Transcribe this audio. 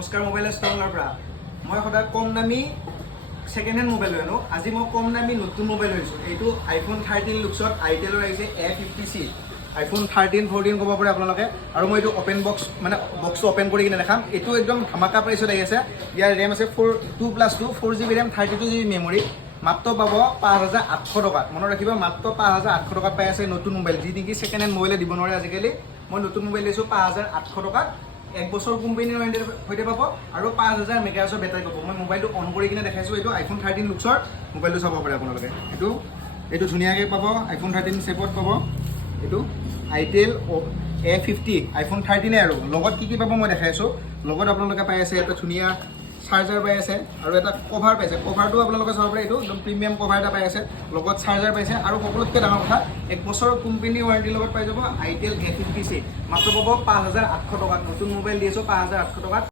নমস্কাৰ মোবাইল ষ্টলৰ পৰা মই সদায় কম দামী সেকেন্ড হেণ্ড মোবাইল লৈ আনো আজি মই কম দামী নতুন মোবাইল লৈছো এইটো আইফোন 13 লুক্সত আইটেলৰ আহিছে A50C আইফোন 13 14 ক'ব পাৰে আপোনালোকে আৰু মই এইটো ওপেন বক্স মানে বক্সটো ওপেন কৰি কিনে দেখাম এইটো একদম ধামাকা প্ৰাইচত আহি আছে ইয়াৰ RAM আছে 2+2 4GB RAM 32GB মেমৰি মাত্ৰ পাব 5800 টকাত মনত ৰাখিব মাত্ৰ 5800 টকাত পাই আছে নতুন মোবাইল যি নেকি সেকেন্ড হেণ্ড মোবাইলে দিব নোৱাৰে আজিকালি মই নতুন মোবাইল লৈছো 5800 টকাত এক বছৰ কোম্পানীৰ ওয়াৰেণ্টি হৈতে পাব আৰু 5000 মেগাহাৰ্টজৰ বেটাৰী পাব মই মোবাইলটো অন কৰি কিনে দেখাইছো এইটো আইফোন 13 লুক্সৰ মোবাইলটো চাব পাৰে আপোনালোকে এইটো ধুনীয়াকৈ পাব আইফোন 13 শেপত পাব এইটো আইটেল A50 আইফোন 13 আৰু লগত কি পাব মই দেখাইছো লগত আপোনালোকে পাই আছে এটা ধুনীয়া চাৰ্জাৰ পাই আছে আৰু এটা কভাৰ পাইছে কভাৰটো আপোনালোকে চাব পাৰে এইটো একদম প্ৰিমিয়াম কভাৰ এটা পাই আছে লগত চাৰ্জাৰ পাইছে আৰু সকলোতকৈ ডাঙৰ কথা এক বছৰৰ কোম্পানী ওয়াৰেণ্টিৰ লগত পাই যাব আইটেল A50C মাত্ৰ পাব 5800 টকাত নতুন মোবাইল দি আছো 5800 টকাত